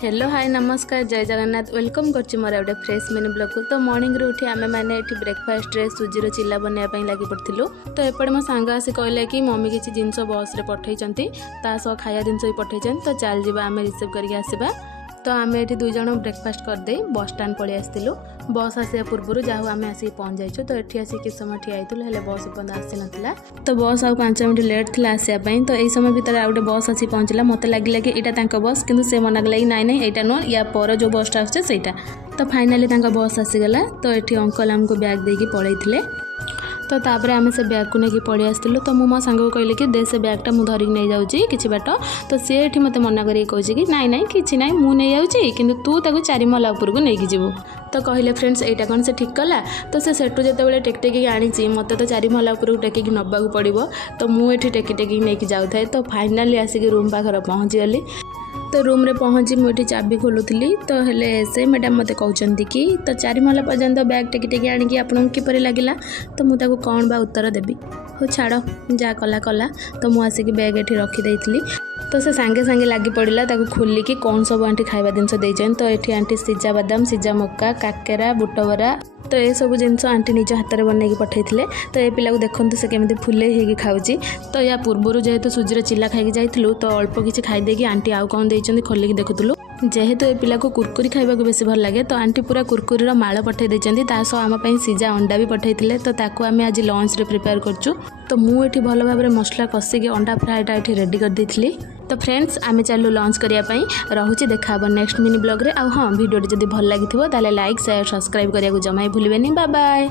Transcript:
Hello hi नमस्कार जय Jagannath welcome करछि मोर गोटे फ्रेश मिनी ब्लॉग को। तो मॉर्निंग रे उठी आमे माने एठी ब्रेकफास्ट रे सुजीर चिल्ला बनैया पई लागि पड़थिलु। तो एपटे मो सांग आसी कहले कि मम्मी किछि जिंस बस रे पठै चंती ता सो खाया जिंस भी पठै चंती तो चल जिबा आमे रिसीव करके आसीबा। तो आम ये दुई जन ब्रेकफास्ट करदे बस स्टाण्ड पलि आसलु। बस आसा पूर्व जहाँ आम आसिक पहुँच जाइए। तो ये आसिक कि समय ठिया हेल्ले बस पर्यटन आसी नाला। तो बस आउ 5 मिनट लेट थी आसापी। तो यही समय भितर आउ गए बस आसी पहुँचला। मत लगे कि यहाँ बस कि से मना कला कि नाई नाई यहाँ नुह या पर जो बसटा आसटा। तो फाइनाली बस आसीगला। तो ये अंकल आमको बैग देकी पलैते। तो तापर आम से बैग को लेकिन पलि आसलु। तो मो सांग को कहले कि दे से बैगटा मुझे धरिक नहीं जाऊँगी किसी बाट। तो सी ये मत मना कर कहे कि नाई नाई कि ना मुझे जाऊँगी कि तू ताको 4 महला उपरक नहीं जीवु। तो कहले फ्रेंड्स एटा कौन से ठीक कला। तो से सेठू जो टेकी आनी मत तो 4 महला उपरक टेकिक नबाक पड़ो। तो मुझे टेकी नहीं जाऊ था। तो फाइनाली आसिक रूम पाखर पहुँची गली। तो रूम रे पहुँची मुझे चाबी खोलुली। तो हेले से मैडम मते कहते कि तो 4 महला पर्यंत बैग टेकी आनिकी आपको किपर लगिला। तो मुझे कौन बा उत्तर देवी। हो छाड़ जा कला कला। तो मुझे आसिक बैग ये रखीदी। तो से सांगे सांगे लगी पड़ा खोलिकी कौन सब आंटी खाଇବା जिनस देते। तो ये आंटी सिजा बादाम सिजा मक्का काकेरा बुट बरा तो ये सब जिनस आंटी निज हाथ में बनई पठे। तो ये पिला को देखते से केमी फुले हो खाऊँगी। तो या पूर्वर जेहेतु सुजीर चिल्ला खाई जाइलु तो अल्प किसी खाईदे आंटी आउ कौन देते खोलिकी देखुलु। जेहेतु ये पिला को कुरकुरी खाइबा को बेसी भल लगे। तो आंटी पूरा कुरकुरी माल पठे देते। आम सिजा अंडा भी पठे। तो ताकू आम आज लंच रे प्रिपेयर करचु। तो मुझे भल भाव में मसला कषिकी अंडा फ्राएटा ये रेडी कर देइथिली। तो फ्रेंड्स आमे चलू लंच करने रोचे देखा नेक्स्ट मिनी ब्लॉग रे। हाँ वीडियो जदि भल लगी ताले लाइक शेयर सब्सक्राइब करने को जमा भूलें। Bye bye.